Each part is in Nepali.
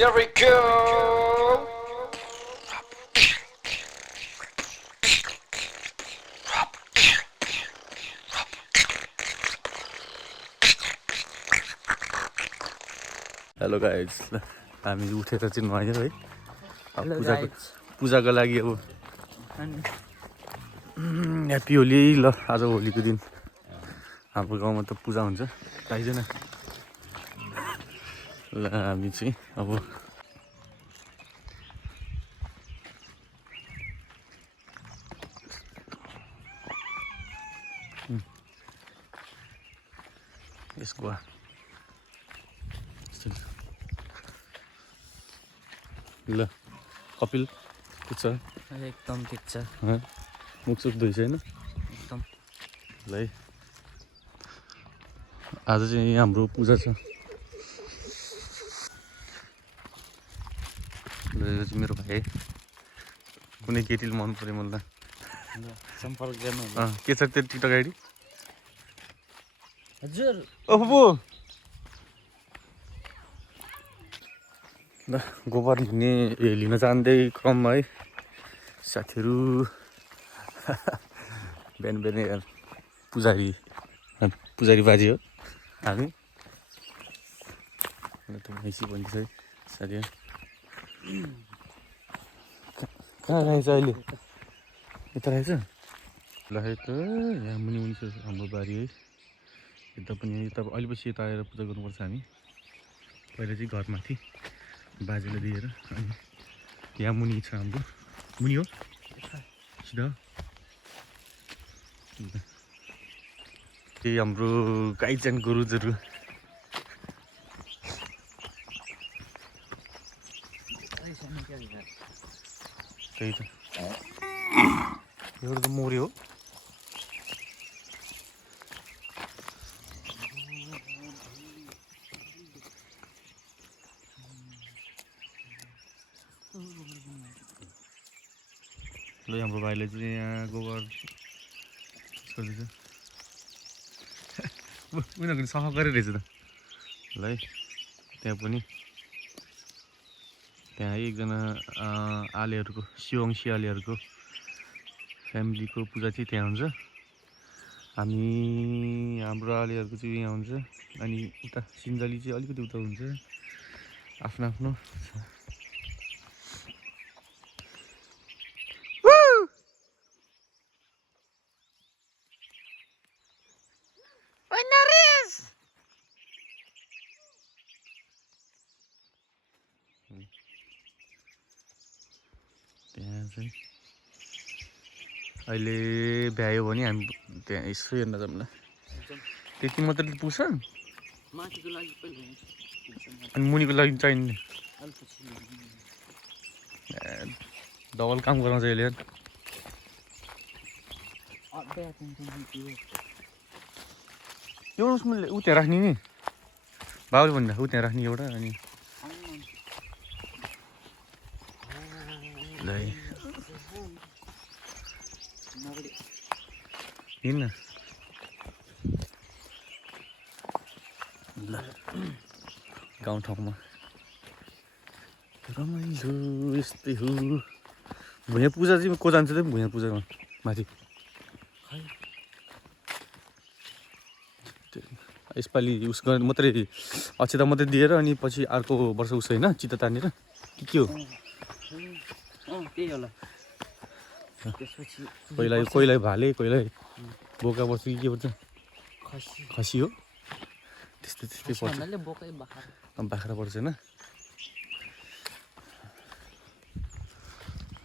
Here we go. Hello guys हामी उठेर चाहिँ नुहायो है अब पूजाको लागि अब ह्याप्पी होली ल आज होलीको दिन हाम्रो गाउँमा त पूजा हुन्छ आइजन ल हामी चाहिँ अब यसको ल कपिल के छ एकदम ठिक छ मुखसुख धोइछ होइन एकदम ल है आज चाहिँ हाम्रो पूजा छ ल यो चाहिँ मेरो भाइ कुनै केटीले मन पऱ्यो मलाई सम्पर्क गर्नु के छ त्यो टिकटक आइडी हजुर ओहो ल गोबर लिन जाँदै क्रममा है साथीहरू बिहान बिहान पुजारी बाजी हो हामी त मैसी भन्छ है साथीहरू कहाँ रहेछ अहिले यता रहेछ ल त यहाँ मुनि मुनि छ हाम्रो बारी है यता पनि यता अहिले पछि यता आएर पूजा गर्नुपर्छ हामी पहिला चाहिँ घरमाथि बाजेलाई दिएर अनि यहाँ मुनि छ हाम्रो मुनि हो सिधा त्यही हाम्रो गाईचान गोरुजहरू त्यही त एउटा त मर्यो हो ल हाम्रो भाइले चाहिँ यहाँ गोबर गर्दैछ उनीहरूको सफा गरेर रहेछ त ल है त्यहाँ पनि त्यहाँ है एकजना आलेहरूको शिवंशी आलेहरूको फ्यामिलीको पूजा चाहिँ त्यहाँ हुन्छ हामी हाम्रो आलेहरूको चाहिँ यहाँ हुन्छ अनि उता सिन्जाली चाहिँ अलिकति उता हुन्छ आफ्नो आफ्नो त्यहाँ चाहिँ अहिले भ्यायो भने हामी त्यहाँ यसो हेर्न जाऊँ न त्यति मात्रै पुग्छ अनि मुनिको लागि चाहिने डबल काम गर्न चाहिँ अहिले यो उसले उ त्यहाँ राख्ने नि बाबुले भन्दा उ त्यहाँ राख्ने एउटा अनि ल हिँड्न ल गाउँठाउँमा रमाइलो यस्तै हो भुइँ पूजा चाहिँ को जान्छ त भुइँ पूजामा माथि यसपालि उस गर्ने मात्रै अक्षता मात्रै दिएर अनि पछि अर्को वर्ष उस होइन चित्त तानेर के हो कोहीलाई भाले कोहीलाई बोका पर्छ कि के पर्छ खसी हो त्यस्तै पर्छ बाख्रा पर्छ होइन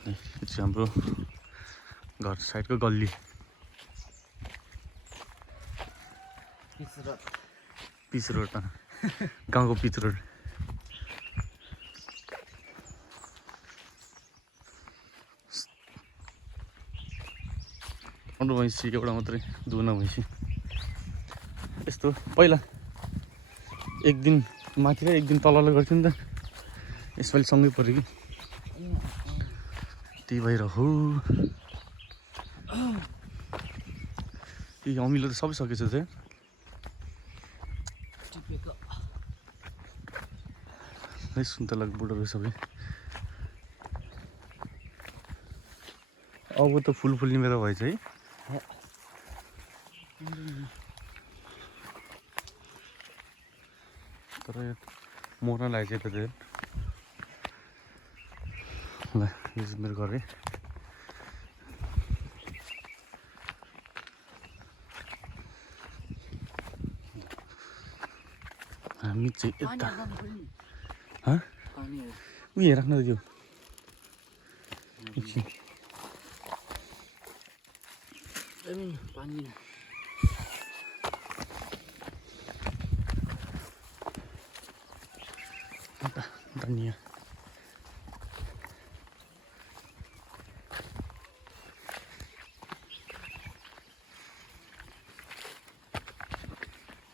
यो चाहिँ हाम्रो घर साइडको गल्ली पिच रोड गाउँको पिच रोड अन्डो भैँसी एउटा मात्रै दुना भैँसी यस्तो पहिला एक दिन माथि र एक दिन तल गर्थ्यो नि त यसपालि सँगै पऱ्यो कि त्यही भएर हो त्यही अमिलो त सबै सकेछ चाहिँ है सुन्तला बुढोहरू सबै अब त फुल फुल्ने बेला भएछ है तर मर्न लागेको छ त ल यो चाहिँ मेरो घर है हामी चाहिँ यता उयो राख्न त त्यो एकछिन धनिया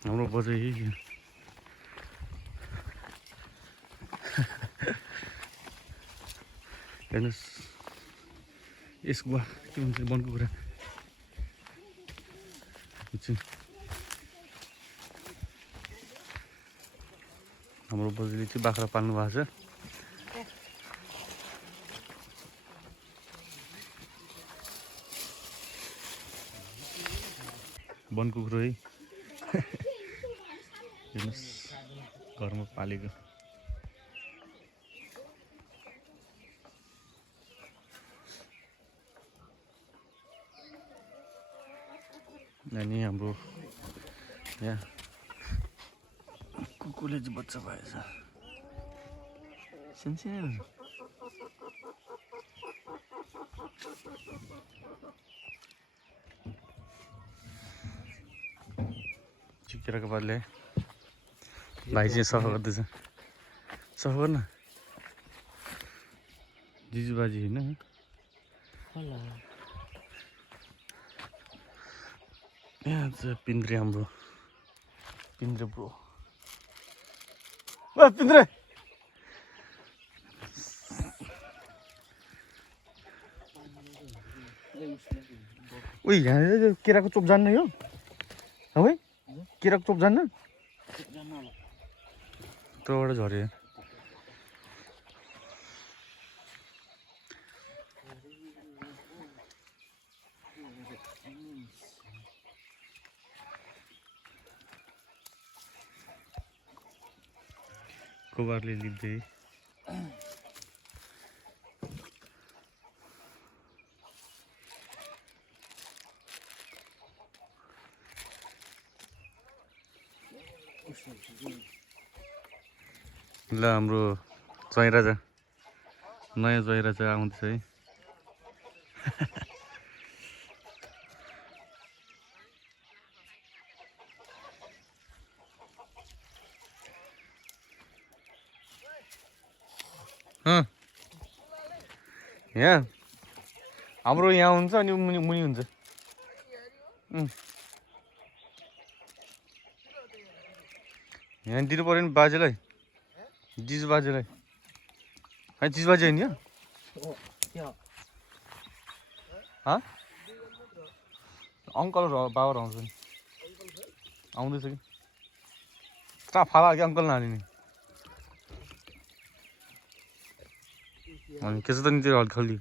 हाम्रो बजार यही हेर्नुहोस् यसको के भन्छ वनको कुरा हाम्रो बजेले चाहिँ बाख्रा पाल्नु भएको छ वनको कुरो है हेर्नुहोस् घरमा पालेको अनि हाम्रो यहाँ कुकुरले चाहिँ बच्चा भएछ सानसानो चिकेराको पातले भाइ चाहिँ सफा गर्दैछ सफा गर्न जिजुबाजी होइन यहाँ चाहिँ पिन्द्रे हाम्रो पिन्द्रे ब्रो पिन्द्रे उही यहाँ केराको चोप जान्न यो है केराको चोप जान्न तँबाट झऱ्यो कोबारले लिप्दै ल हाम्रो जयराजा नयाँ जयराजा आउँदैछ है यहाँ हाम्रो यहाँ हुन्छ अनि मुनि मुनि हुन्छ यहाँ दिनु पऱ्यो नि बाजेलाई जिजु बाजेलाई है जिजु बाजे होइन अङ्कल र बाबा आउँछ नि आउँदैछ कि कहाँ फाला कि अङ्कल नहालिने अनि के छ त नि तेरो हल्खल्ली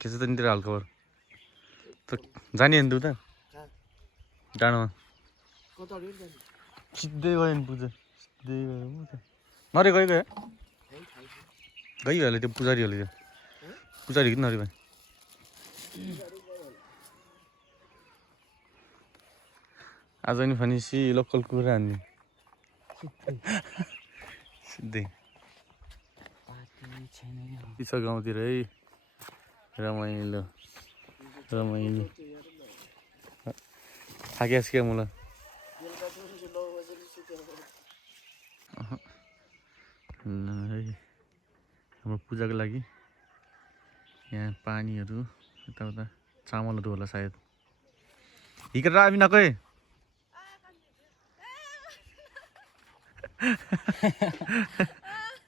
के छ त नि तेरो हालखबर त जाने नि त उता डाँडामा सिधै गयो नि पूजा सिधै गयो नरे गयो गयो गइयो होला त्यो पुजारीहरूले त्यो पुजारी कि नरे भाइ आज नि भनेपछि लोकल कुरा हान्ने सिधै छ गाउँतिर है रमाइलो रमाइलो थाकियास क्या मलाई हाम्रो पूजाको लागि यहाँ पानीहरू यताउता चामलहरू होला सायद हिकेर आबि नकै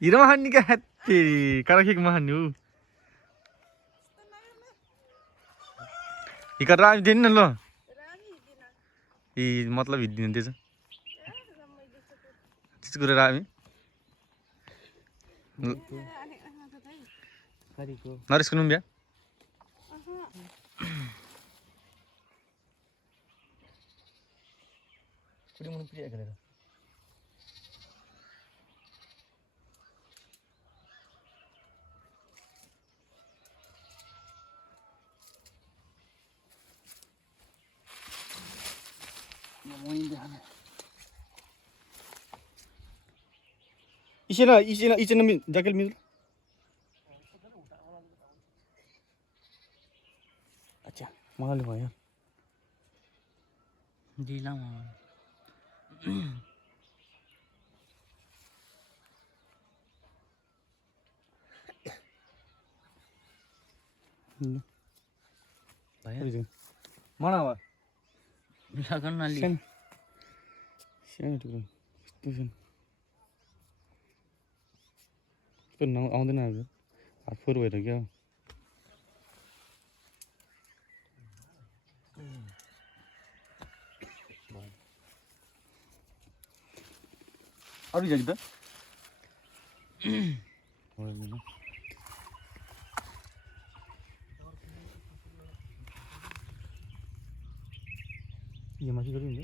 हिरोमा खाने क्या तेरी काराखेकमा खाने हो हिकेर आबि दिनु न ल ए मतलब हिँड्दिनु त्यसो चिज गरेर आबि करीको नरेशको नुम्बिया कुड़ी मुनि प्रिय गरेर इसेना जाकेल मिल अच्छा मलाई भयो दिला भयो mana apa लगन नली सानो टुक्रो यस्तो छन् यस्तो आउँदैन आज हात फोहोर भएर क्या अरू जाति त यो माथि गरिन्छ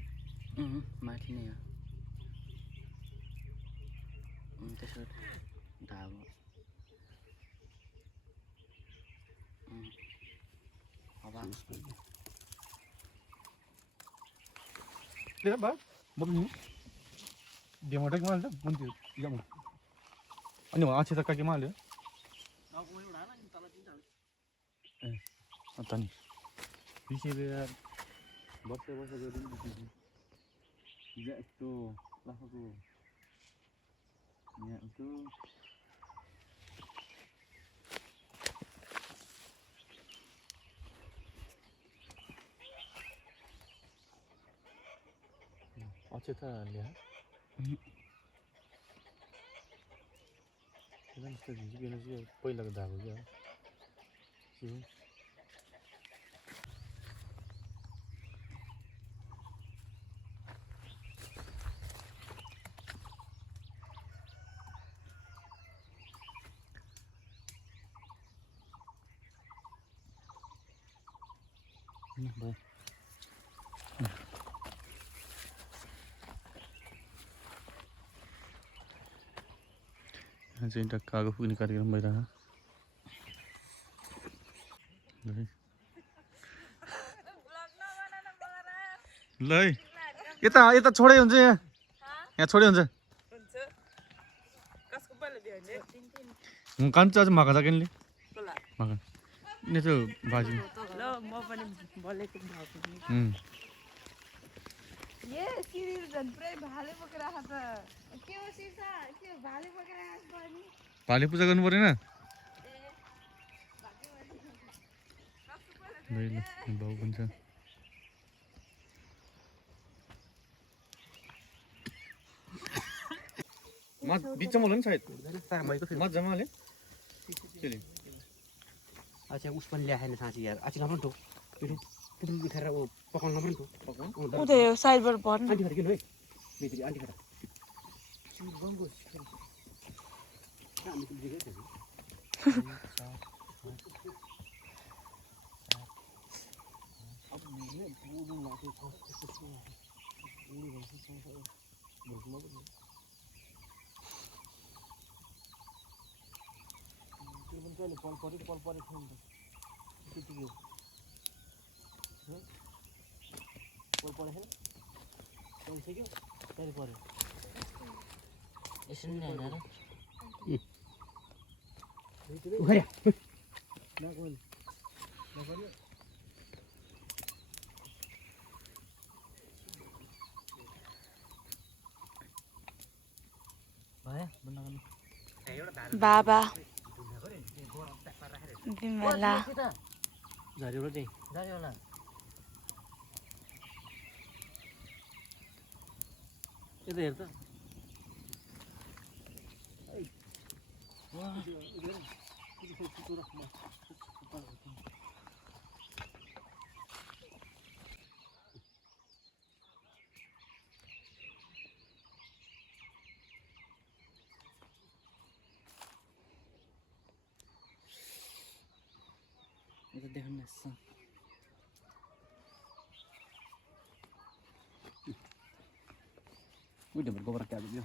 माथि नै हो त्यसो धागो Tidak bah, begini. Dia mau dari mana? Mungkin dia mau. Ani mau aceh tak kaki mana? Apa ni? Bisa biar boxe jadi begini. Ya itu lah aku. Ya itu. Aceh tak lihat. Kita mesti juga sih, पहिला के धागो क्या चाहिँ ढक्काको पुग्ने कार्यक्रम भइरहेको ल है यता यता छोडै हुन्छ यहाँ छोडै हुन्छ कान्छ आज मागा जाकेनले मागा नि त्यो बाजी ल म पनि बोलेको भएको ये सिरिल झन् पुरै भाले बोकेर आएको त के हो सिसा के भाले बोकेर आएको नि भाले पूजा गर्नु परेन बाउ भन्छ बिचमा होला नि सायद मजामा हाले केले अच्छा उस पनि ल्याएन साँच्ची यार अचि नभन त पुटुल उठेर पकाउन नभन त उ त यो साइडबाट पर्न आन्टी खा किन है बेत्री आन्टी खा यसरी नै हैन र उखर्या भयो बनाउनु बाबा बिमला झऱ्यो चाहिँ जाने होला यता हेर त त देखाउनु न Udah bergobar kayak gitu.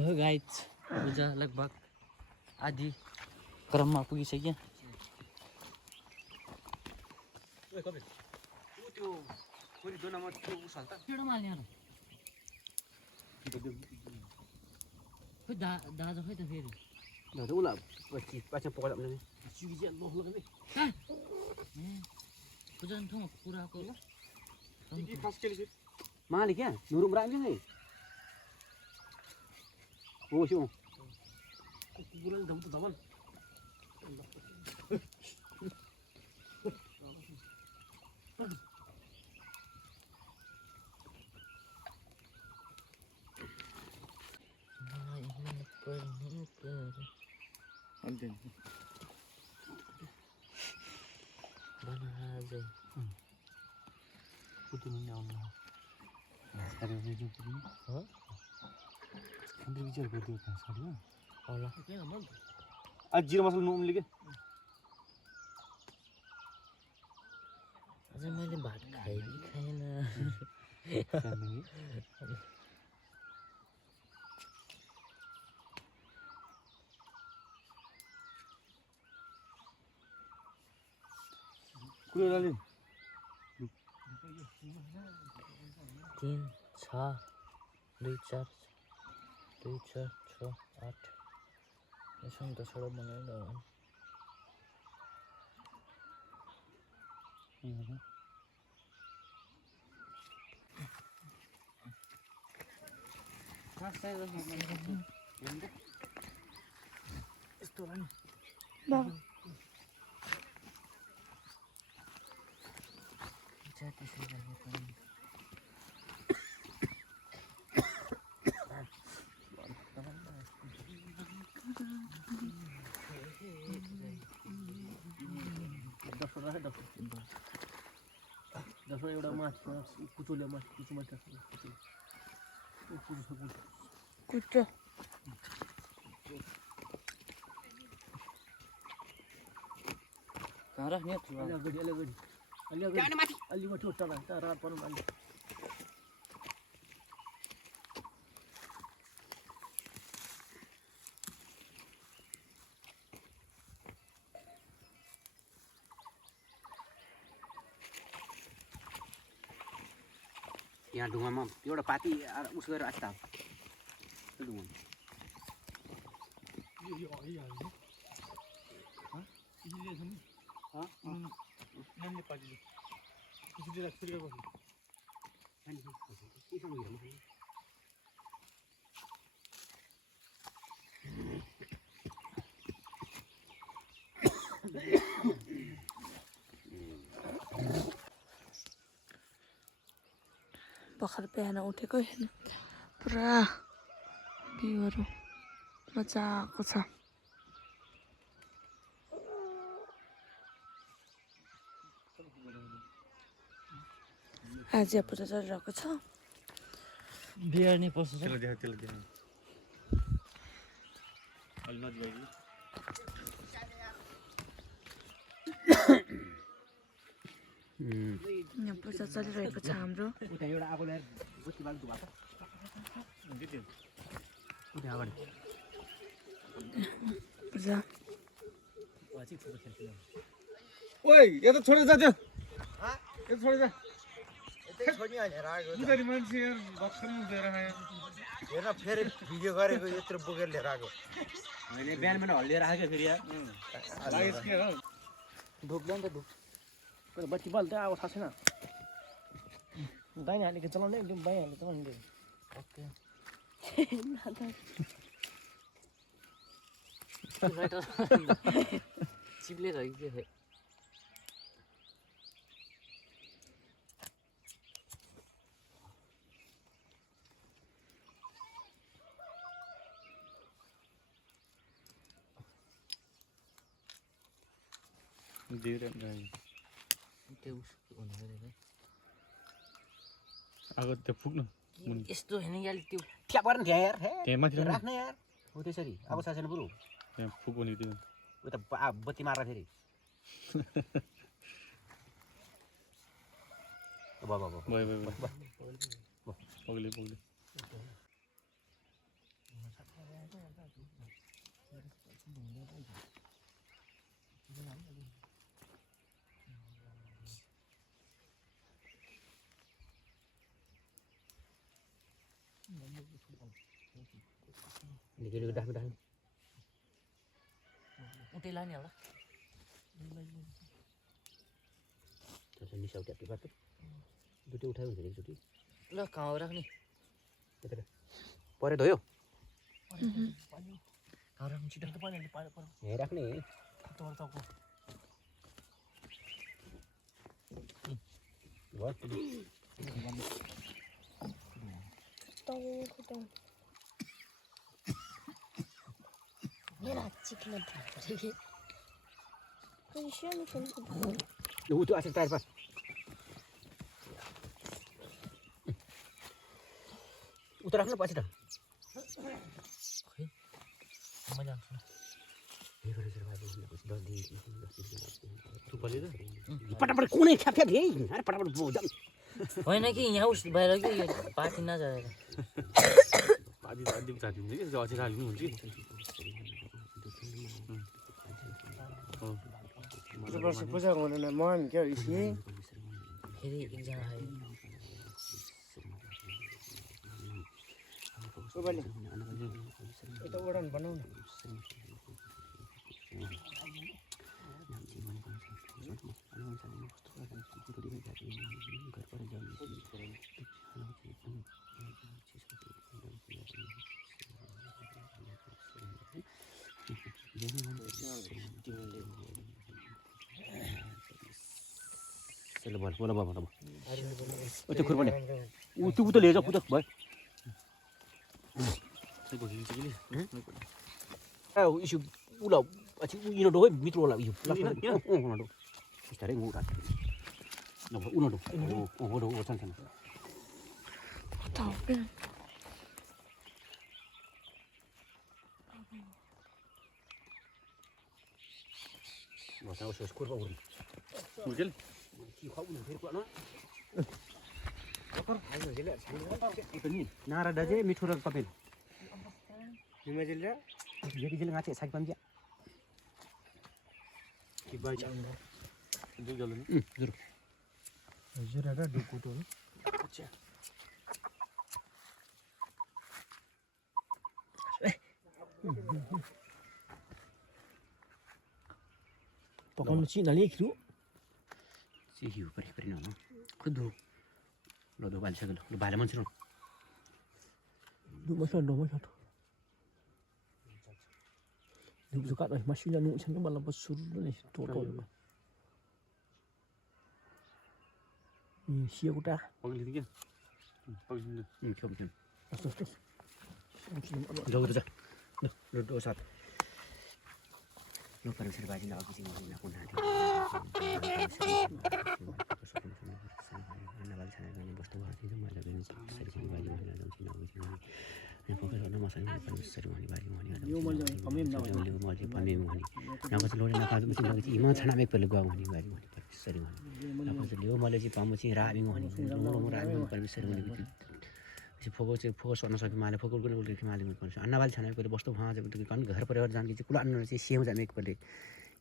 हो गाइज पूजा लगभग आधी क्रममा पुगिसक्यो Oke, Kabir. Itu kuri dona mah त्यो उसाल त. केडो माल्ने र खोइ दाजु खोइ त फेरि Ada ulah baca pokok apa nih? Sugi Allah lagi. पूजा ठाउँमा कुराको Ini khas kali sih. Malik ya, nurung berani nih. Oh, sih. Bulan dapat dapat. अन्तिम Putu ni Allah. Ada video ini. Hah? Nanti bicara video kan saya. Allah Ajir masuk num lagi. अझै मैले भात खाएँ कि खाएन Sanding. Kuliah lain. 3 6 2 4 2 4 6 8 यसमा 10 वटा बनाएर बाबा Dasar एउटा माछा कुचोले माछा कुचो माछा कुचो कहाँ राख्ने अलि माथि उठ्छ रात पर्नु अलि यहाँ ढुङ्गामा एउटा पाती उस गरेर आस्था त्यो ढुङ्गा भर्खर बिहान उठेको हेर्नु पुरा भ्यूहरू मजाको छ आज पूजा चलिरहेको छ बिहार नै पर्छ त्यसलाई देखा अलि नजिक यहाँ पूजा चलिरहेको छ हाम्रो उता एउटा आगो ल्याएर बत्ती बाल्नु भएको उता अगाडि पूजा ओइ यो त छोडेर जा त्यो यो छोडेर जा छोड्ने भनेर आएको पुजारी मान्छे यार भर्खर उठेर आयो हेर फेरि भिडियो गरेको यत्रो बोकेर लिएर आएको होइन बिहान बिहान हल्लिएर आएको फेरि यार लागेछ के हो ढोक्दा नि त ढोक तर बत्ती बल्छ अब थाहा छैन दाहिने हालेको चलाउँदै बायाँ हालेको चलाउँदै ओके चिप्ले छ कि के खै दिएर त्यो उसको हुनु आगो त्यो फुक्नु यस्तो होइन यार त्यो ठ्याप गरेर त्यहाँ यार हे त्यहाँ माथि राख्न यार हो त्यसरी अब सासेन बरु त्यहाँ फुक्ने त्यो उता बत्ती मार्दा फेरि भयो पग्ले Ini dah. उतै लाने होला Terus ini saya udah tiba tuh. Itu udah udah एकचोटि ल कहाँ राख्ने परे धोयो कहाँ राख्नु छिटो त पर्ने यहाँ राख्ने मेरा चिकन था Itu asal tayar pas. Utar राख्नु पछि त खै म जान्छु पटापट कुनै ख्याप ख्याप हे अरे पटापट बोजम होइन कि यहाँ उस बाहिर कि यो पार्टी नजाएर आदि जाति हुन्छ कि अझै हाल्नु हुन्छ वर्ष पूजा हुँदैन मन क्या इसी फेरि एकजना आयो सोबाले यता ओडान बनाऊ न चलो बोला त्यो खुरपने त्यो उता लिएर पुतक भयो इस्यु उला अच्छी इनो डो मित्र होला इयो उनो बिस्तारै उडा नभए उनो डो ओ डो ओ छन् Masa usus kurva urun. Mungkin Kau udah firqa no. Apa? Ayo jelek. Itu ni. Nara daje mithura kapel. Lima jelek. Jadi jelek ngacek sak pam dia. Kiba jangga. itu jalan. Juru. Juru ada duku tu. Acha. Pokoknya sih nali kru. Si hiu peri no. Kudu. Lo do bal sagalo. Lo bal man siro. Duk masa do masa tu. Duk suka dah masih jangan macam mana pasur ni total. Ni siapa kita? Pagli tinggi. Pagli. Kom. Terus. Jauh tu. Lo do sat. Lo perlu serba aja nak aku sini aku nak. Anak balik sana kan bos tua itu malah kan sering balik mana dalam sini aku sini. Yang fokus orang masalah ini kan sering balik mana. Yo malah kami nak pandai mana. Nak pasal orang nak pasal mesti nak cik iman sana mek perlu gua mana balik mana sering mana. Nak pasal yo malah cik pamu cik rabi mana. Orang rabi mana sering mana. Focus गर्न सक्यो माले फोकस गर्न उल्टे माले पनि अन्ना बाल छाने पहिले बस्तो वहाँ जब तो कन घर परिवार जान के कुला अन्ना से सेम जाने पहिले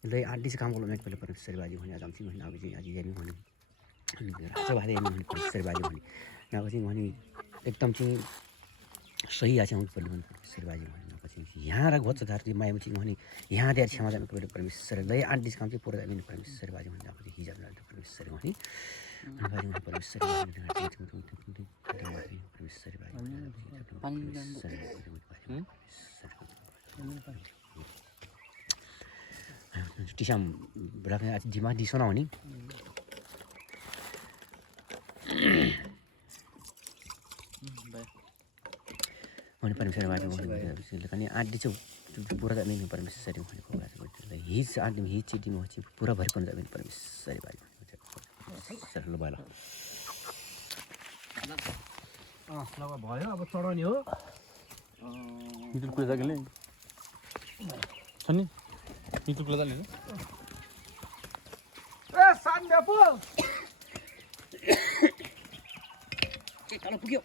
ले आदि से काम गर्न मेक पहिले पर सरबाजी भने आजम सिंह भने अब चाहिँ आज जाने भने राजा भाले भने सरबाजी भने नब चाहिँ भने एकदम चाहिँ सही आछ हम पहिले भने सरबाजी भने नब चाहिँ यहाँ र गोच धारती माया चाहिँ भने यहाँ देर क्षमा जाने पहिले परमेश्वर ले आदि से काम चाहिँ पूरा जाने परमेश्वर बाजी भने अब चाहिँ हिजब लाग्छ परमेश्वर भने Bagi mana permisal bagi dengan itu permisal bagi Tisam berapa di mana di sana ni? Mana permisal bagi mana? Kan ni ada tu pura tak ni permisal dari mana? His ada his citi macam pura beri pun tak ni permisal bagi. ल भयो ल भयो अब चढाउने हो मिटर कुरा जागेले छ नि मिटर कुरा जाले ए सान्डे पो के कालो पुग्यो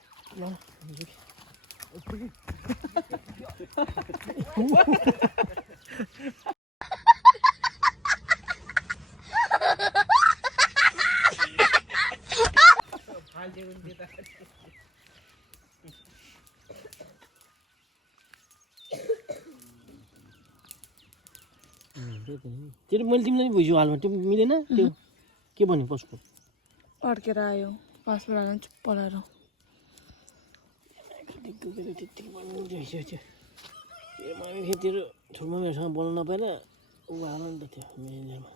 त्यो मैले तिमीलाई भुइजो हाल्नु त्यो मिलेन त्यो के भन्यो पस्को अड्केर आयो पासबाट हाल्नु चुप्प लगाएर त्यति भन्नु खेतीहरू ठुलो मेरोसँग बोल्नु नपाएर ऊ हाल्नु नि त त्यो मेलेमा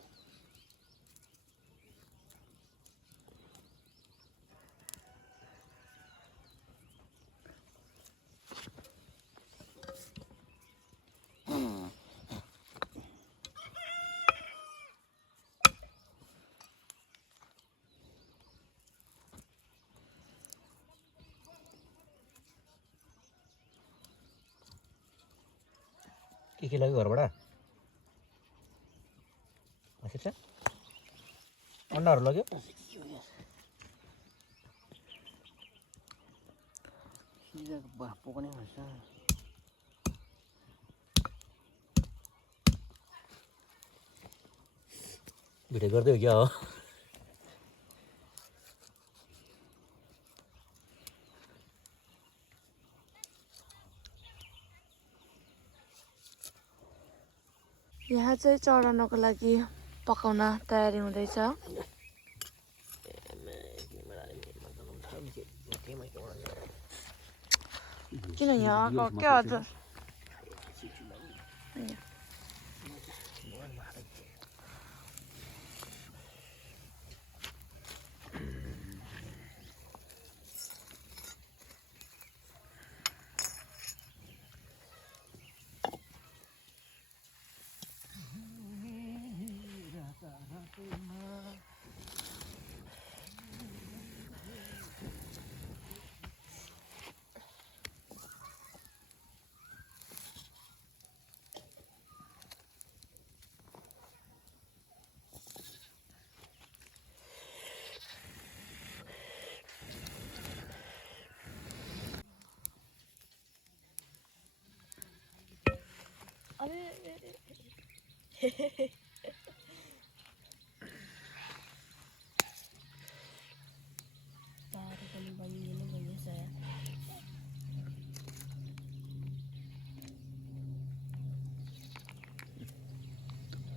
के लाग्यो घरबाट ठिक छ अन्डाहरू लग्यो पोक्ने हुन्छ भिडियो गर्दै हो क्या हो यहाँ चाहिँ चढाउनको लागि पकाउन तयारी हुँदैछ किन यहाँ क्या हजुर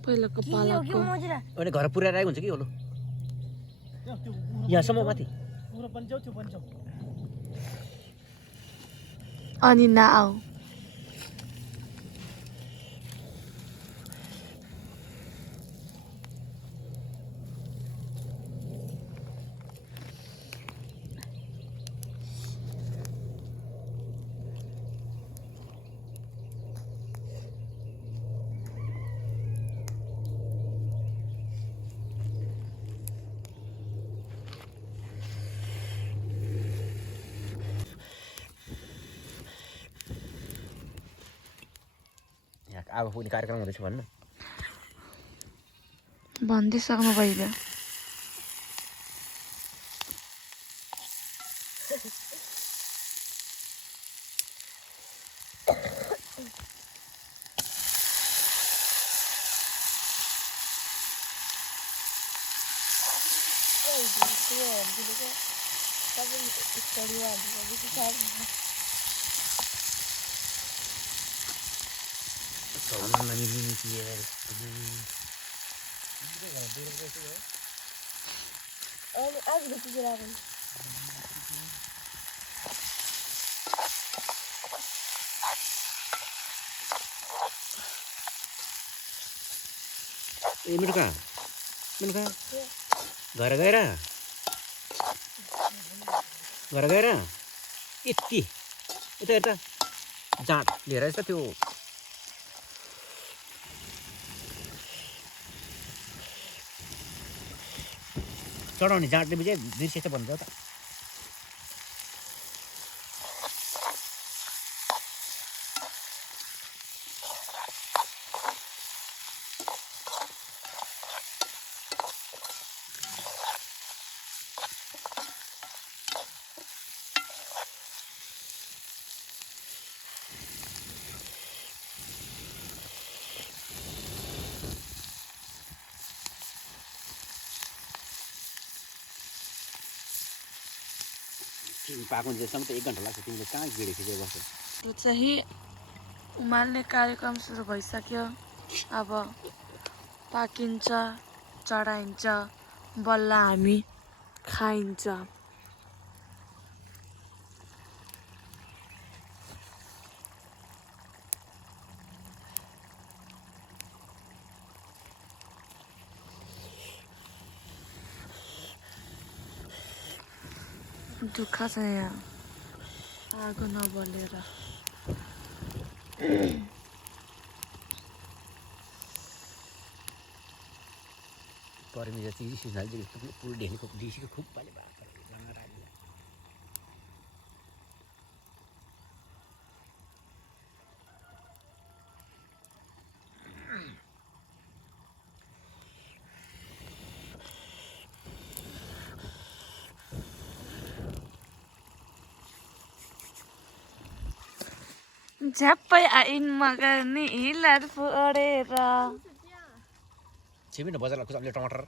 पहिलाको पालाको अनि घर पुऱ्याएर आएको हुन्छ कि होलो यहाँसम्म माथि पुरो बन्छौ त्यो बन्छौ अनि नआऊ अब पुग्ने कार्यक्रम हुँदैछ भन्नु भनिदिइसक्नु भइगयो ए मिनुका घर गएर यति यता जाँड लिएर आएछ त्यो चढाउने जाँट्ने बिजे दृश्य चाहिँ भन्छ त पाएको जेसम्म त 1 घण्टा लाग्छ तिमीले कहाँ गिडे खिचेर बस्छ त्यो चाहिँ उमाल्ने कार्यक्रम सुरु भइसक्यो अब पाकिन्छ चढाइन्छ बल्ल हामी खाइन्छ दुःख छ यहाँ आगो नबलेर परमी जति सिजनल चाहिँ पुल ढेलीको डिसीको खूब पाले बात लंगा राजी झ्याप्पै आइन मगर नि हिलर फोडेर छिमिन बजार लाग्छ अलि टमाटर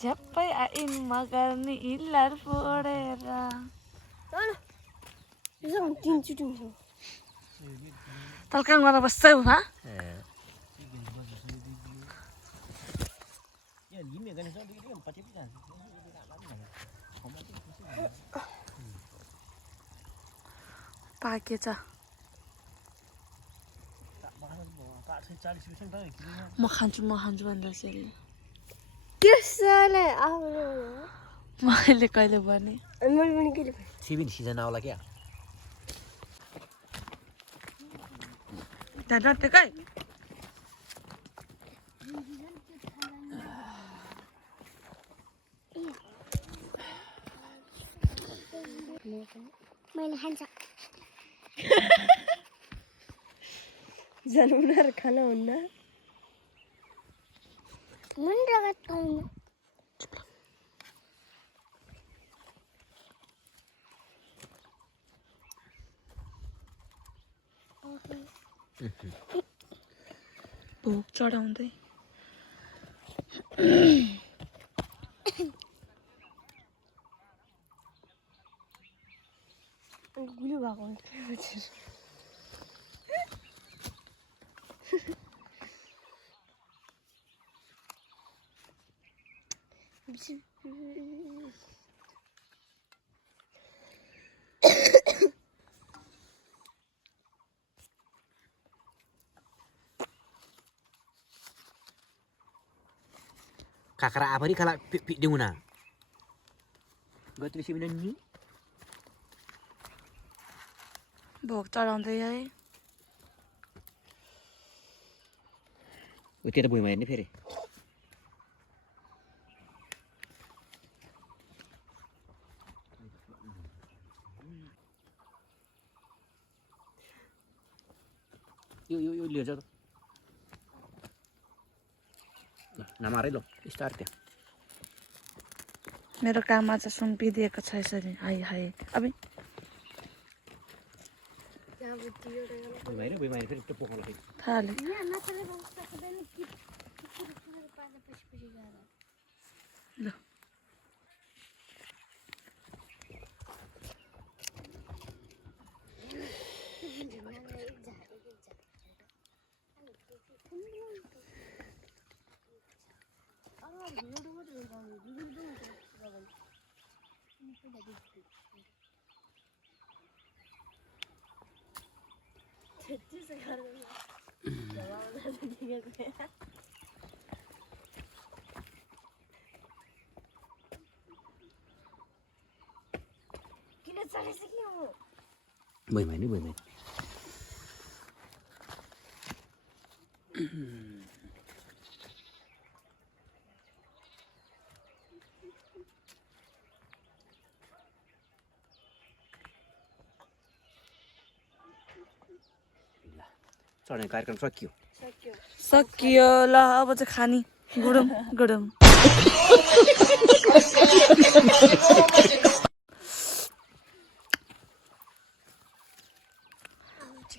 झ्याप्पै आइन मगर नि हिलर फोडेर तल्काङ गरेर बस्छौ हा पाकेछ म खान्छु भन्दा मैले कहिले भने छिमिन सिजन आउला क्या ढाँटेकै मैले खान्छ जनावर खाना हुन्न मन रगत खाउनु भोक चढाउँदै गुलु भएको हुन्छ काकरा आफरी खाला देउना गत्री छिमिन नि भोक चढाउँदै है उते त भुइँमा हेर्ने फेरि यो लिएर त नमारे लो स्टार्ट क्या मेरो काम आज सुम्पिदिएको छ यसरी हाई हाई अब भुइँमा फेरि त्यो पोखाउला फेरि थाले ल भुइँमा नि भुइँमा चढ्ने कार्यक्रम सकियो सकियो ल अब चाहिँ खानी गुडुम गुडुम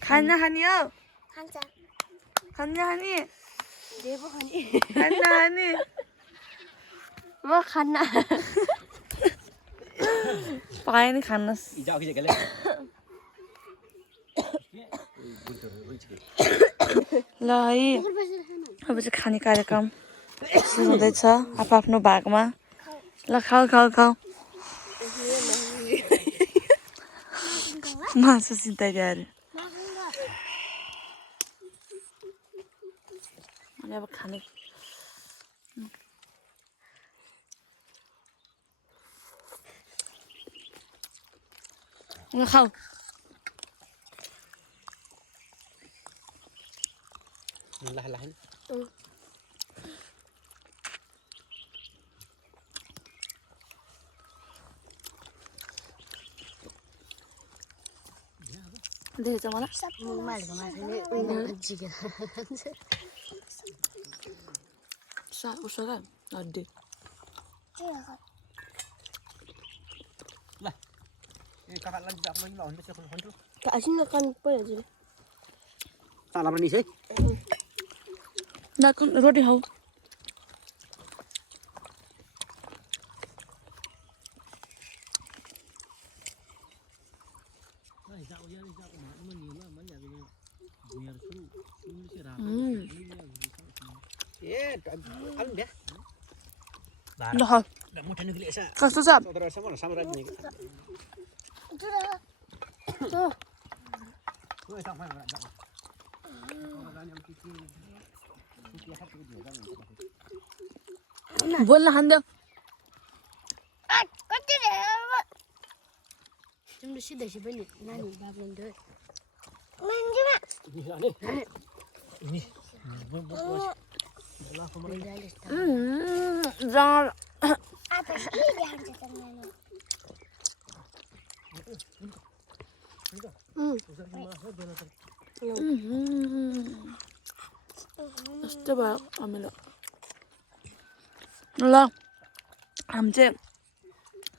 खाना खानी हो खान्छ खाना खानी देव खाने खाना खानी म खान्न पाएँ नि खानुहोस् ल है अब चाहिँ खाने कार्यक्रम सुरु हुँदैछ आफ्नो भागमा ल खाऊ खाऊ खाऊ मासु सिधै गएर अनि अब खाने ल खाऊ देखेछ मलाई मुखमा हालेको माछा झिकेर उसो र हड्डी एकछिन कान परिहाल्छ ताला पनि है रोटी खाऊ ल खाऊ कस्तो छ बोल्न खान्देऊ तिम्रो सिधै पनि नानी बाबुन्थ्यो यस्तो भयो अमिलो ल हामी चाहिँ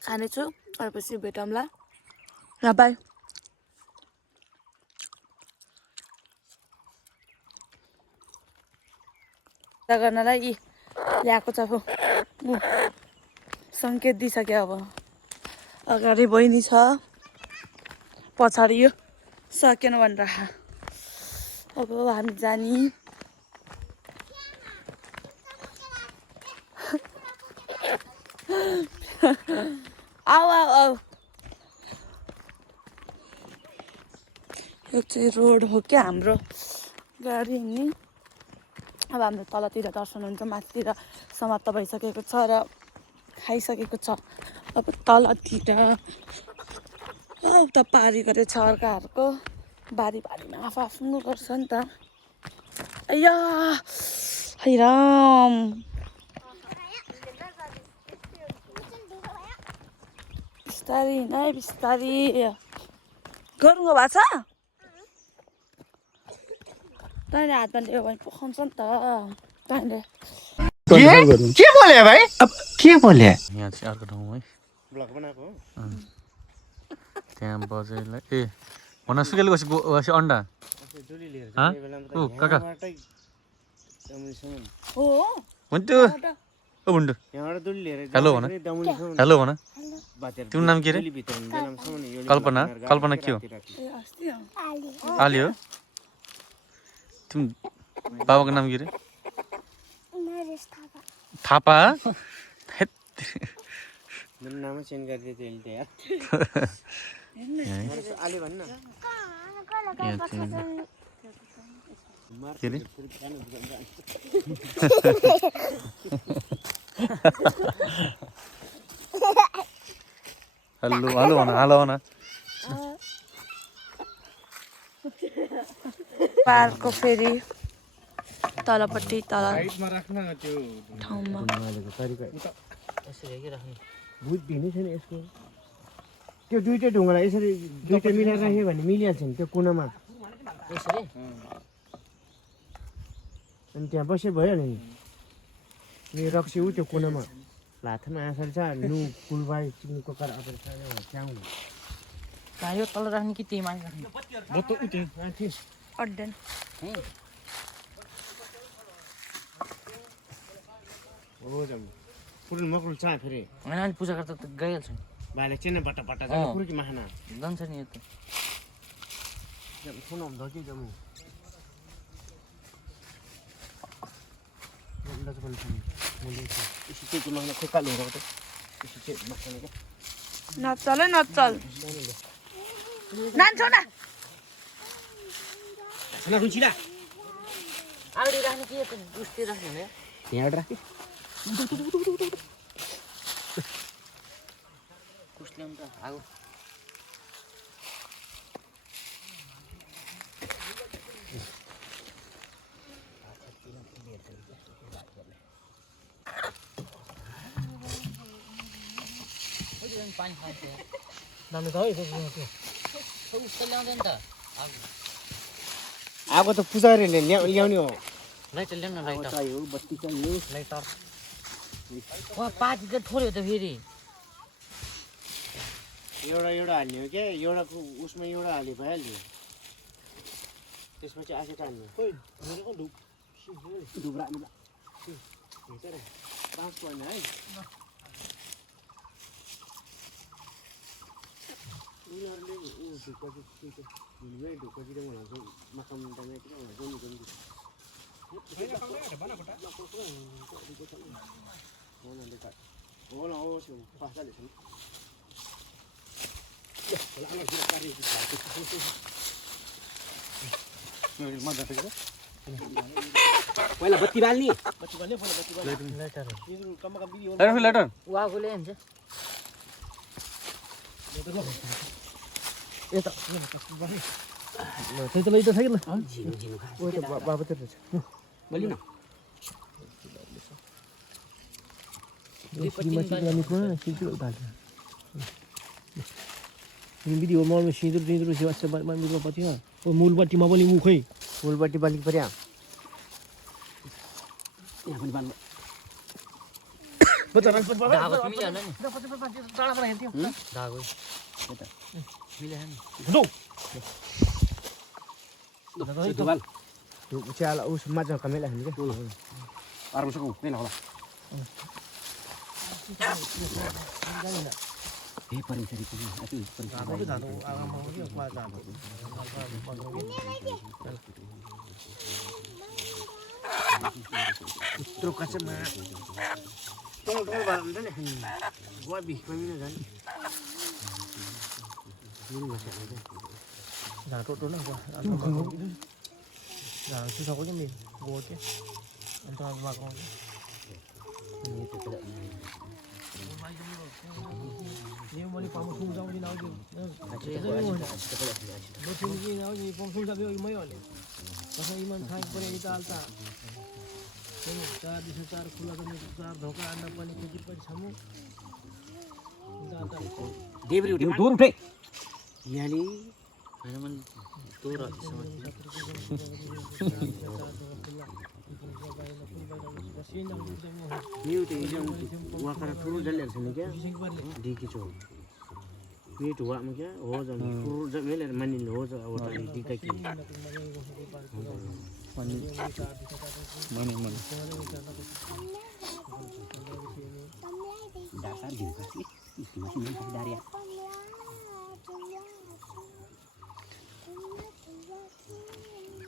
खानेछु अरूपछि भेटौँला ल बाई गर्नलाई यी ल्याएको छ सङ्केत दिइसक्यो अब अगाडि बहिनी छ पछाडि यो सकेन भनेर अब हामी जाने आऊ आऊ आऊ यो चाहिँ रोड हो क्या हाम्रो गाडी हिँड्ने अब हाम्रो तलतिर दर्शन हुन्छ माथितिर समाप्त भइसकेको छ र खाइसकेको छ अब तलतिर उता पारी गरेर छ अर्काहरूको बारी बारीमा आफ्नो गर्छ नि त अय्या हैराम बिस्तारी हिँड है बिस्तारी गरुङ्गो भएको छ तैँले हातमा लियो भने पोखाउँछ नि त तैँले के बोले भाइ के बोले यहाँ चाहिँ अर्को ठाउँ है ब्लग बनाएको हो त्यहाँ बजाइलाई ए भन सुकेले गएपछि अन्डा ऊ काका हो भन्थ्यो ओ भन्टु यहाँबाट दुली लिएर हेलो भन हेलो भन तिम्रो नाम के अरे कल्पना कल्पना के हो आली हो तिम्रो बाबाको नाम के अरे थापा नामै चेन्ज गरिदियो त्यसले त यार आले भन्न के अरे हेलो हेलो भन हेलो भन पार्कको फेरि तलपट्टि तल ठाउँमा भुट भिनै छैन यसको त्यो दुईटै ढुङ्गालाई यसरी दुईटै मिलाएर राख्यो भने मिलिहाल्छ नि त्यो कुनामा अनि त्यहाँ बसेर भइहाल्यो नि अनि रक्सी ऊ त्यो कुनामा लाथामा आँसर छ नु फुलबारी चिक्नु कुकर अपर च्याउ यो तल राख्ने कि त्यही माथि राख्ने बत्त उ त्यो माथि अड्डेन हो जाम पुरुन मक्रुल छ फेरि होइन अनि पूजा गर्दा त गइहाल्छ नि भाइले चेन्ना बट्टा बट्टा जानु पुरुकी माखना जान्छ नि यो त फोन आउँदा के जाम अन्दाज पनि छैन मैले यसो के माखना खोकाल हुन्छ त यसो के माखना के नचल है नचल नान्छौ न छैन रुचिला अगाडि राख्ने कि यता उस्तै राख्ने हो यहाँ राखे कुसले अन्त आगो पानी खान्छ दामी त है उस्तो ल्याउँदैन त आगो त पुजारीले ल्याउने हो लाइटर ल्याउन लाइटर चाहियो बत्ती चाहियो लाइटर वहाँ पाती त थोरै हो त फेरि एउटा हाल्ने हो क्या एउटाको उसमा एउटा हाले भइहाल्यो त्यसपछि आफै टाल्ने डुब्रा पाँच पर्ने है उनीहरूले ढुक्का चाहिँ भन्छ मकान होला होस् पाँचजना छन् पहिला बत्ती बाल्ने लाइटर वागोले हुन्छ यता त्यही त लैट छैन ओ त बाबा त रहेछ बोल्नु न भिडियो मलमा सिँदुर सिँदुर पछि मूलपट्टिमा पनि ऊ खै मूलपट्टि बालिक पर्यो यहाँ पनि बाल्नु धागो त मिलिहाल्छ नि धागो मिलिहाल्यो नि च्याला उस माझ्या कमेला हामी के आराम सकौँ नै होला हे परिसरी पनि अति यत्रो कच्चामा टोल टोल भएर हुन्छ नि गोवा बिख पनि नजाने घाटो टोल घाँसो सको कि मेरो गो के अन्त भएको ये वाली पामो सुन जाओ दिन आओ दिन दो तीन दिन आओ ये पामो सुन जाओ मैं वाले बस इमान खाई पर ये डालता तो चार दिस चार खुला तो चार धोखा अंडा पानी कुछ पर छमु देवरी उठे दूर उठे यानी हैन मन तोरा न्यूट एकदम वाकर ठुलो जलेर छ नि क्या डिकी छ न्यूट हुआ में क्या हो जाने ठुलो जमेले मानिल हो जा और डिका की मनी दासा दिन का इसकी मशीन में दारिया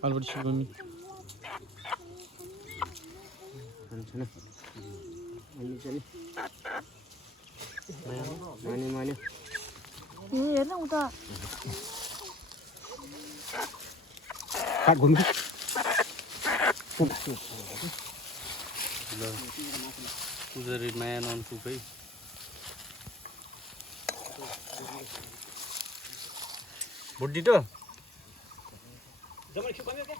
Albert शिवमी handsana ani chali mani mani हेर्न उता काट घुम्नु पुजारी नयाँ नन कुकै बुड्डी तो जमन के कमे के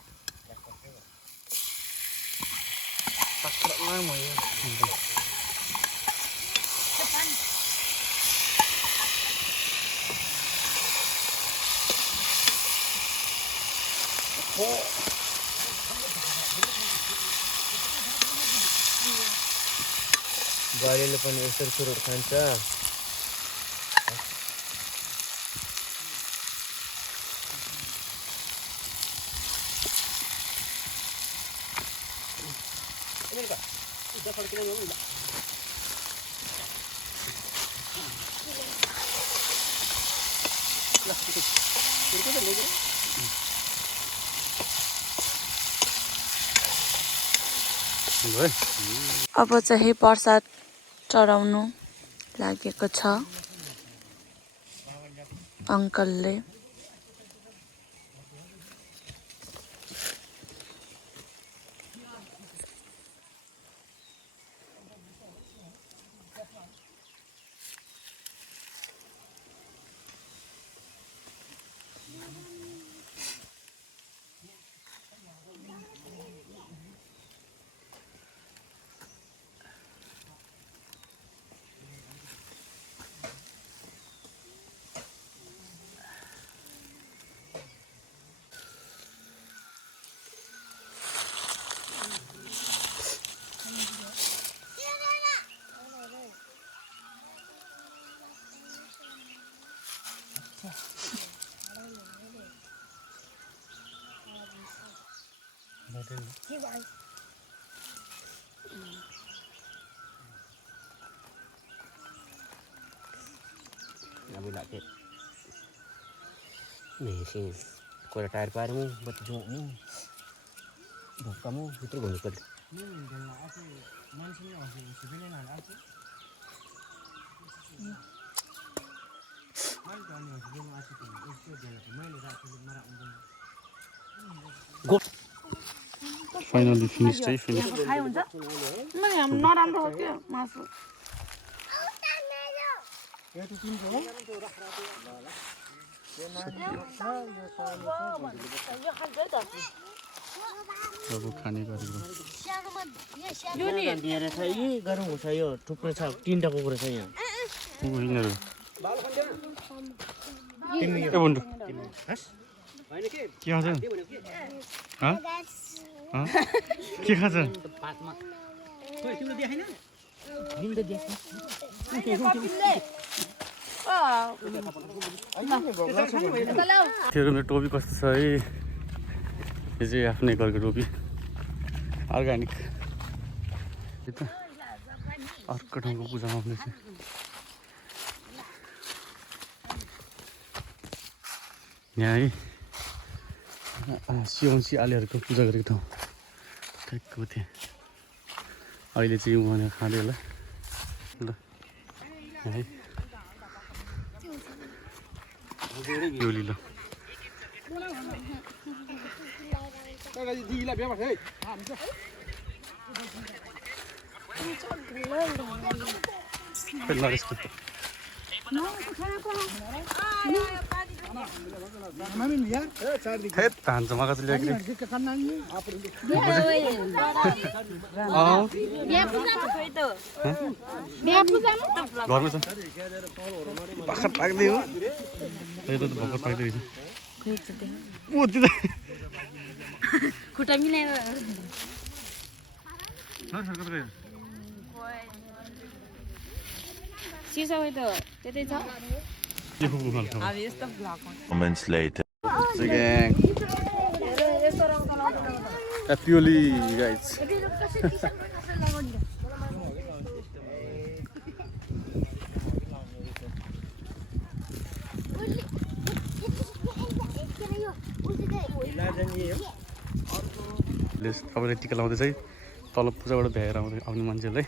बुहारीले पनि यसरी चुरोट खान्छ अब चाहिँ प्रसाद चढाउनु लागेको छ अङ्कलले। Nggak boleh kek. Nih sih, kalau tayar parmu buat jokmu, buat kamu itu bagus banget. Finally finish चाहिँ फिनिश खाइ हुन्छ नराम्रो हो त्यो मासु। अब खाने गरेको दिएर छ यी गरौँ छ यो थुप्रो छ तीनटा कुकुर छ यहाँ यिनीहरू ए बन्धु के खान्छ के खान्छ तेरो मेरो टोपी कस्तो छ है यो चाहिँ आफ्नै घरको टोपी अर्ग्यानिक यो त अर्को ठाउँको पूजामा आउँदैछ यहाँ है सिउँसी आलेहरूको पूजा गरेको ठाउँ ठ्याक्क थियो अहिले चाहिँ उहाँले खाँदै होला ल यहाँ है यो लिलो हान्छ मगा चाहिँ ल्याएको घरमा छ भर्खर पाक्दै हो यता त भर्खर पाक्दै रहेछ खुट्टा मिलाएर सिसा त त्यतै छ Moments later. Again. Purely, guys. तपाईँले टिका लाउँदै चाहिँ तल पूजाबाट भ्याएर आउने मान्छेहरूलाई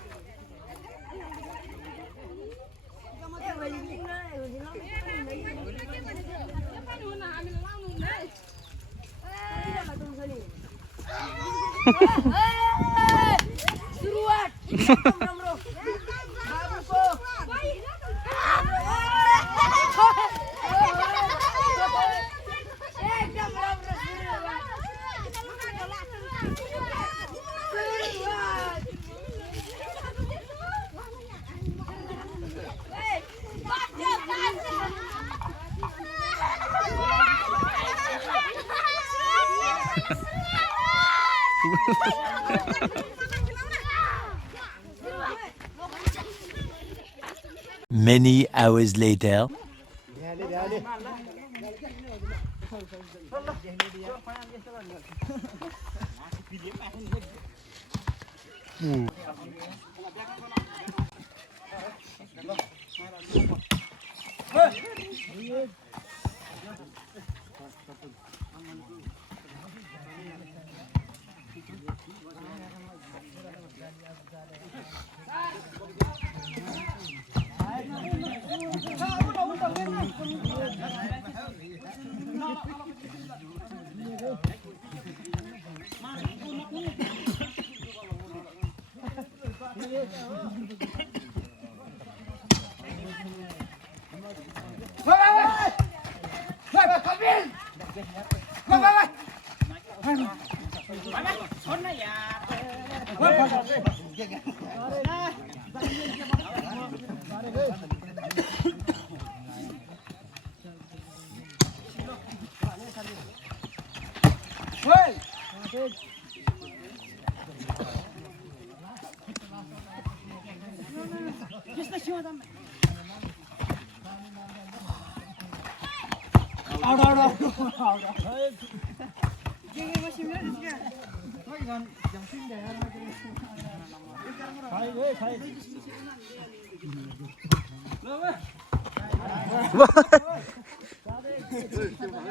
Many hours later.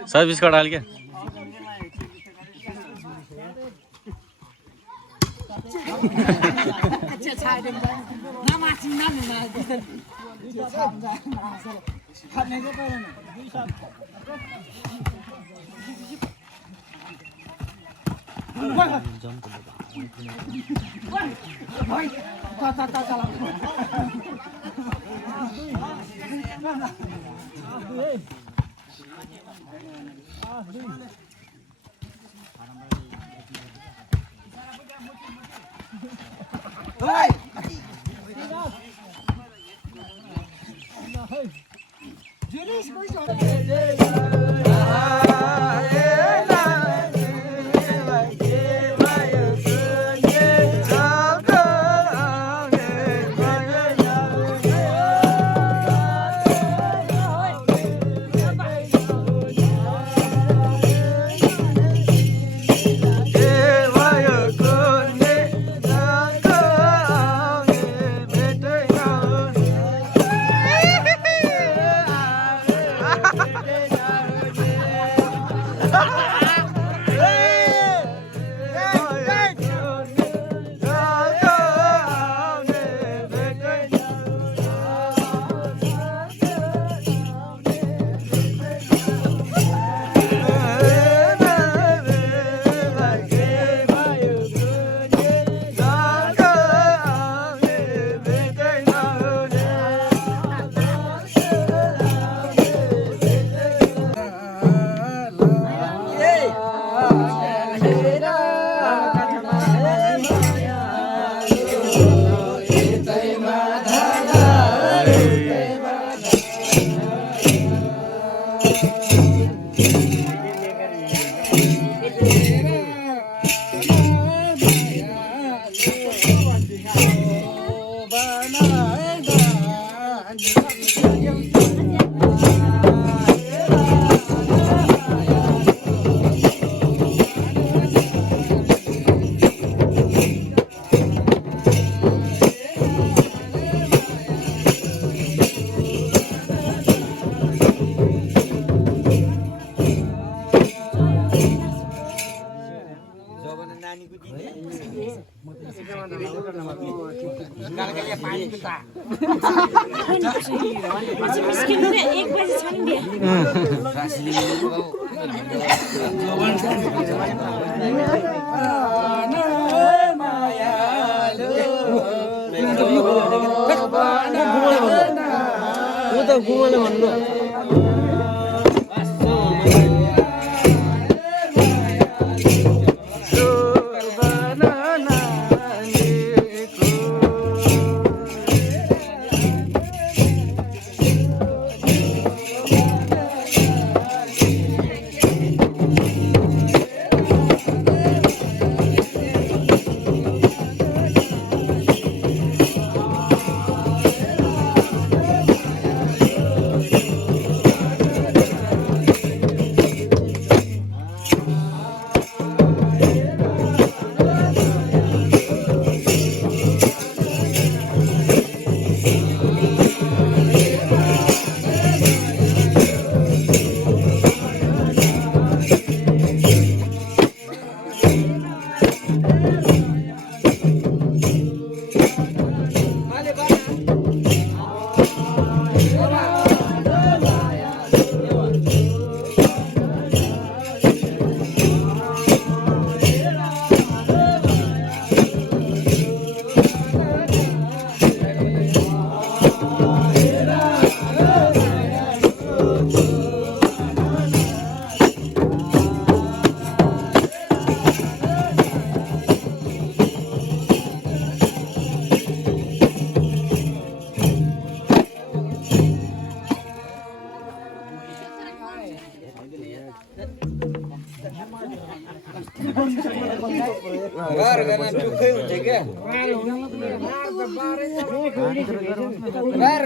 Service card हाल क्या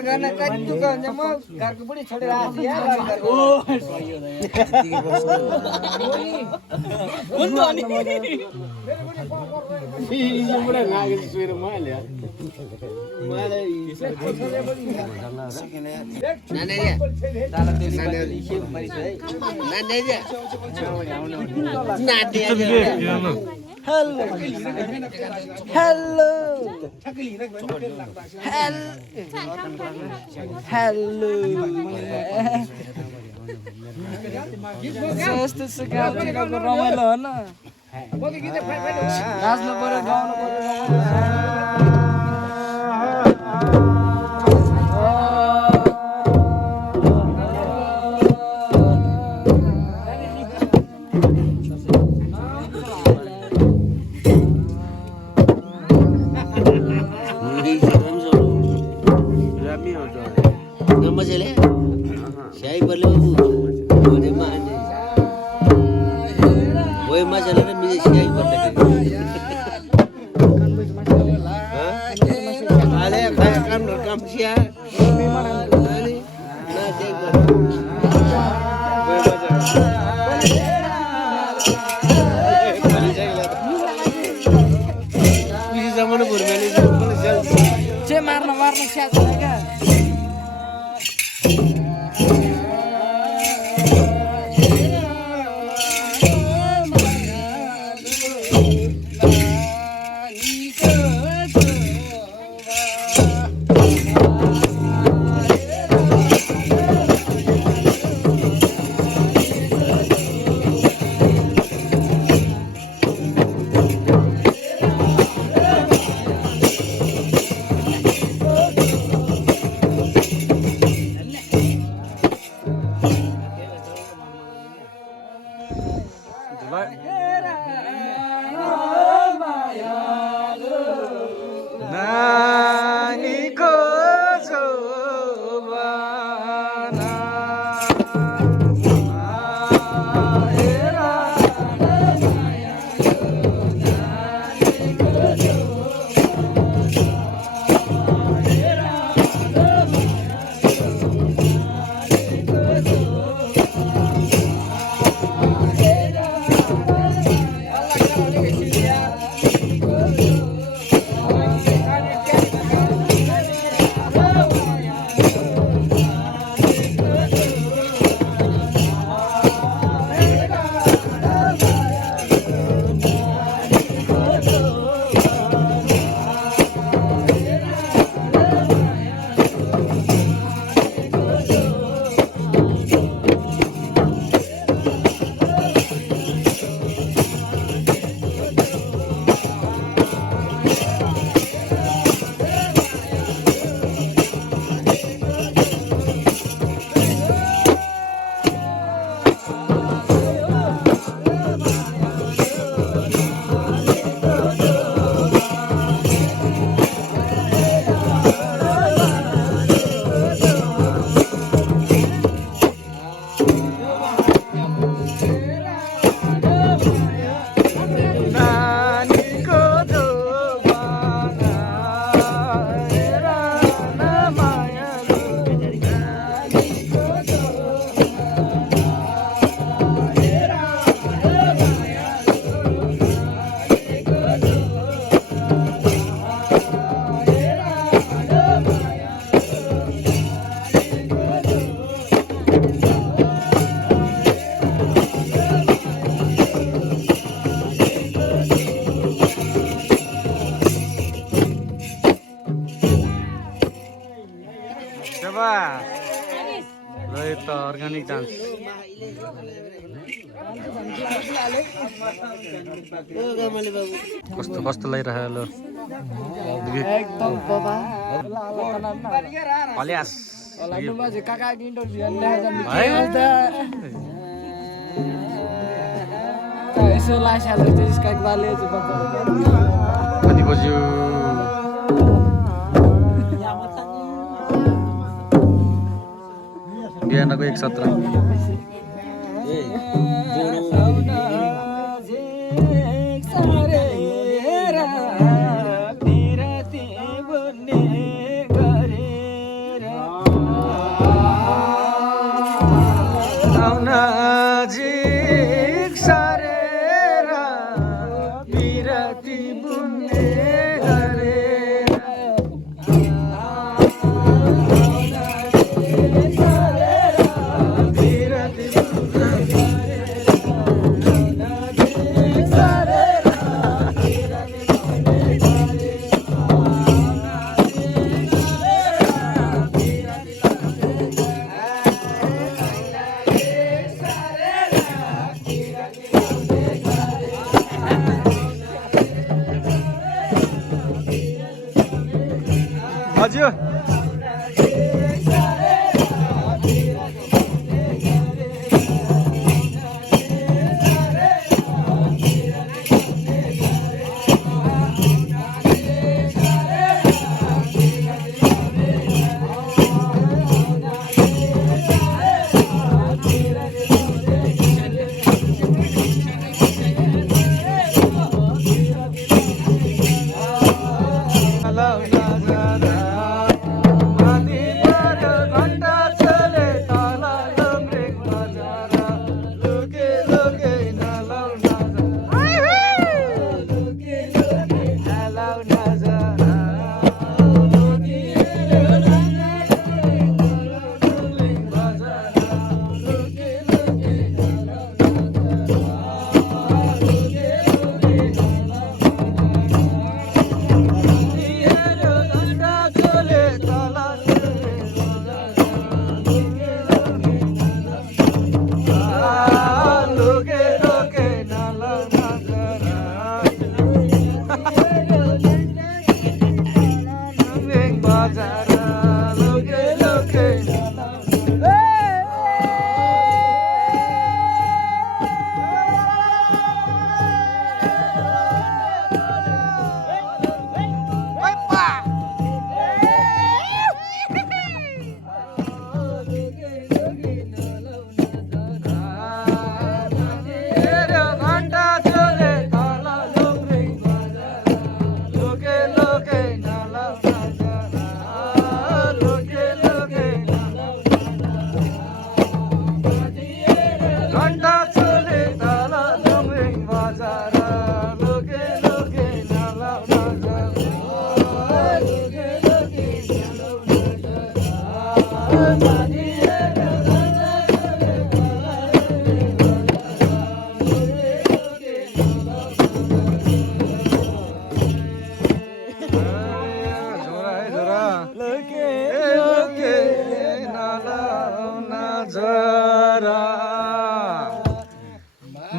गर्न कति दुःख हुन्छ म घरको बुढी छोडेर आएको रमाइलो हो न नाच्नु पर्यो गाउनु मजाले स्याही पर्यो वही मजाले र मिले स्याही पर्दाखेरि आले काम स्या मार्न स्याहार्छ क्या अर्ग्यानिक डान्स कस्तो कस्तो लागिरहेको एकदम बाबा हल्यास काका यसो लाइसहाल्छ त्यसका बाले कति बज्यो बिहानको 1:17 भन्ने गरेर आउन जिक सरेर बिरती बुन्ने गरेर हजुर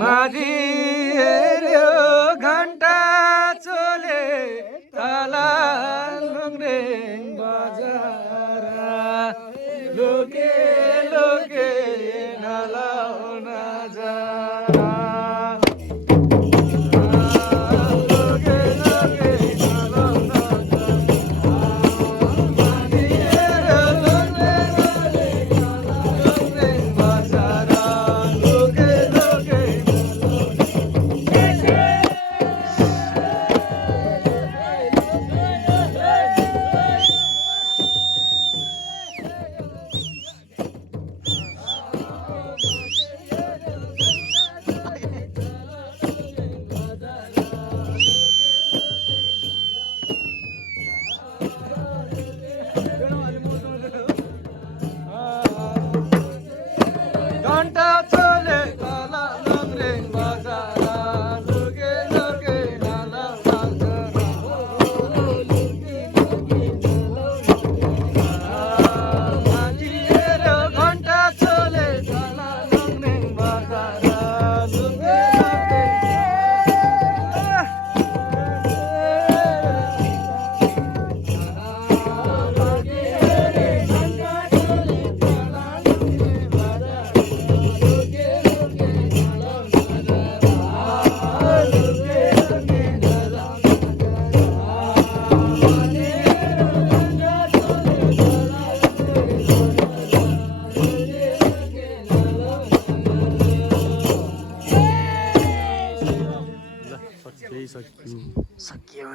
माझी हेऱ्यो घन्टा चोले तला लुङ्रेङ बजार लोके लोके नलाउन जरा लोके लोके नलाउन घन्टा चले तला लुङ्रेङ बजार लोके लोके नलाउन माथि हेऱ्यो घन्टा चले तला लुङ्रेङ बजार लोके लोके सक्यो